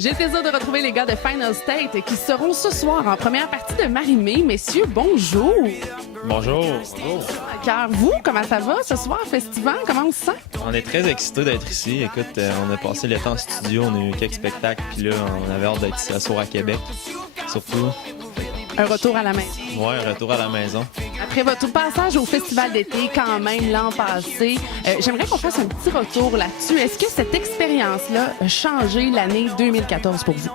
J'ai le plaisir de retrouver les gars de Final State qui seront ce soir en première partie de Marie-Mé. Messieurs, bonjour! Bonjour! Car vous, comment ça va ce soir, festival? Comment on se sent? On est très excités d'être ici. Écoute, on a passé le temps en studio, on a eu quelques spectacles, puis là, on avait hâte d'être ici à Soir à Québec, surtout. Un retour à la maison. Ouais, un retour à la maison. Après votre passage au festival d'été, quand même, l'an passé, j'aimerais qu'on fasse un petit retour là-dessus. Est-ce que cette expérience-là a changé l'année 2014 pour vous?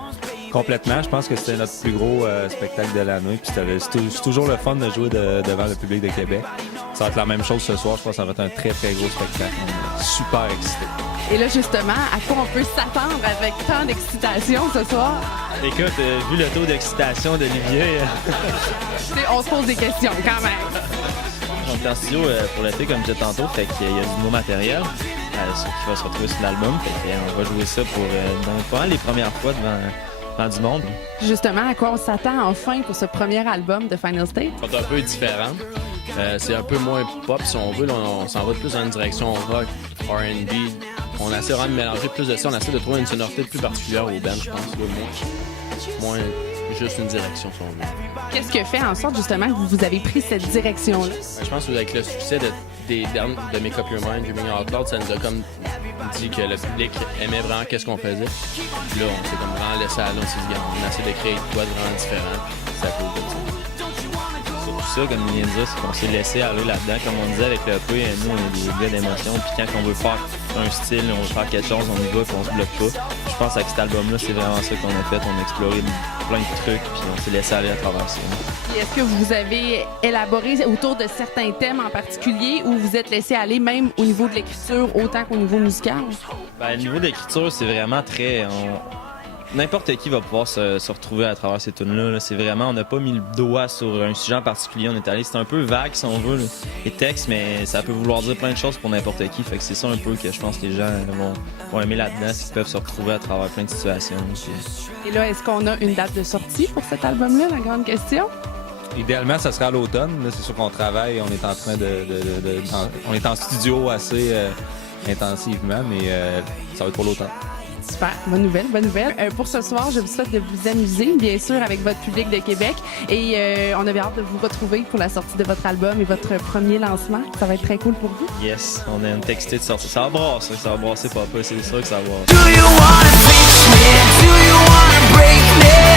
Complètement. Je pense que c'était notre plus gros spectacle de l'année. Puis c'est toujours le fun de jouer devant le public de Québec. Ça va être la même chose ce soir. Je pense que ça va être un très, très gros spectacle. On est super excités. Et là, justement, à quoi on peut s'attendre avec tant d'excitation ce soir? Écoute, vu le taux d'excitation d'Olivier, On se pose des questions quand même. on est en studio pour l'été, comme je disais tantôt, fait qu'il y a du nouveau matériel qui va se retrouver sur l'album. Fait qu'on va jouer ça pour pendant les premières fois devant du monde. Justement, à quoi on s'attend enfin pour ce premier album de Final State? C'est un peu différent. C'est un peu moins pop, si on veut. Là, on s'en va plus dans une direction rock, R&B. On essaie vraiment de mélanger plus de ça. On essaie de trouver une sonorité plus particulière au band, je pense. Là, moins juste une direction, si on veut. Qu'est-ce qui a fait en sorte, justement, que vous avez pris cette direction-là? Je pense qu'avec le succès de Make Up Your Mind, Dreaming Out Loud, ça nous a comme dit que le public aimait vraiment qu'est-ce qu'on faisait. Puis là, on s'est comme vraiment laissé aller. On s'est dit, on essaie de créer de quoi de vraiment différent. Puis ça cause de ça. Ça, comme il vient de dire, c'est qu'on s'est laissé aller là-dedans. Comme on disait avec le EP, nous, on est des gars d'émotion. Puis quand on veut faire un style, on veut faire quelque chose, on y va, puis on se bloque pas. Je pense qu'avec cet album-là, c'est vraiment ça qu'on a fait. On a exploré plein de trucs, puis on s'est laissé aller à travers ça. Et est-ce que vous avez élaboré autour de certains thèmes en particulier ou vous êtes laissé aller même au niveau de l'écriture autant qu'au niveau musical? Ben, au niveau de l'écriture, c'est vraiment très... N'importe qui va pouvoir se retrouver à travers ces tunes-là. Là. C'est vraiment, on n'a pas mis le doigt sur un sujet en particulier. On est allé, c'est un peu vague si on veut, là, les textes, mais ça peut vouloir dire plein de choses pour n'importe qui. Fait que c'est ça un peu que je pense que les gens vont aimer là-dedans, c'est qu'ils peuvent se retrouver à travers plein de situations. Et là, est-ce qu'on a une date de sortie pour cet album-là, la grande question? Idéalement, ça sera à l'automne. Là, c'est sûr qu'on travaille. On est en train on est en studio assez intensivement, mais ça va être pour l'automne. Super, bonne nouvelle, bonne nouvelle. Pour ce soir, je vous souhaite de vous amuser, bien sûr, avec votre public de Québec. Et on avait hâte de vous retrouver pour la sortie de votre album et votre premier lancement. Ça va être très cool pour vous. Yes, on est texté de sortir. Ça va brasser, papa, c'est sûr que ça va brasser. Do you wanna fix me? Do you wanna break me?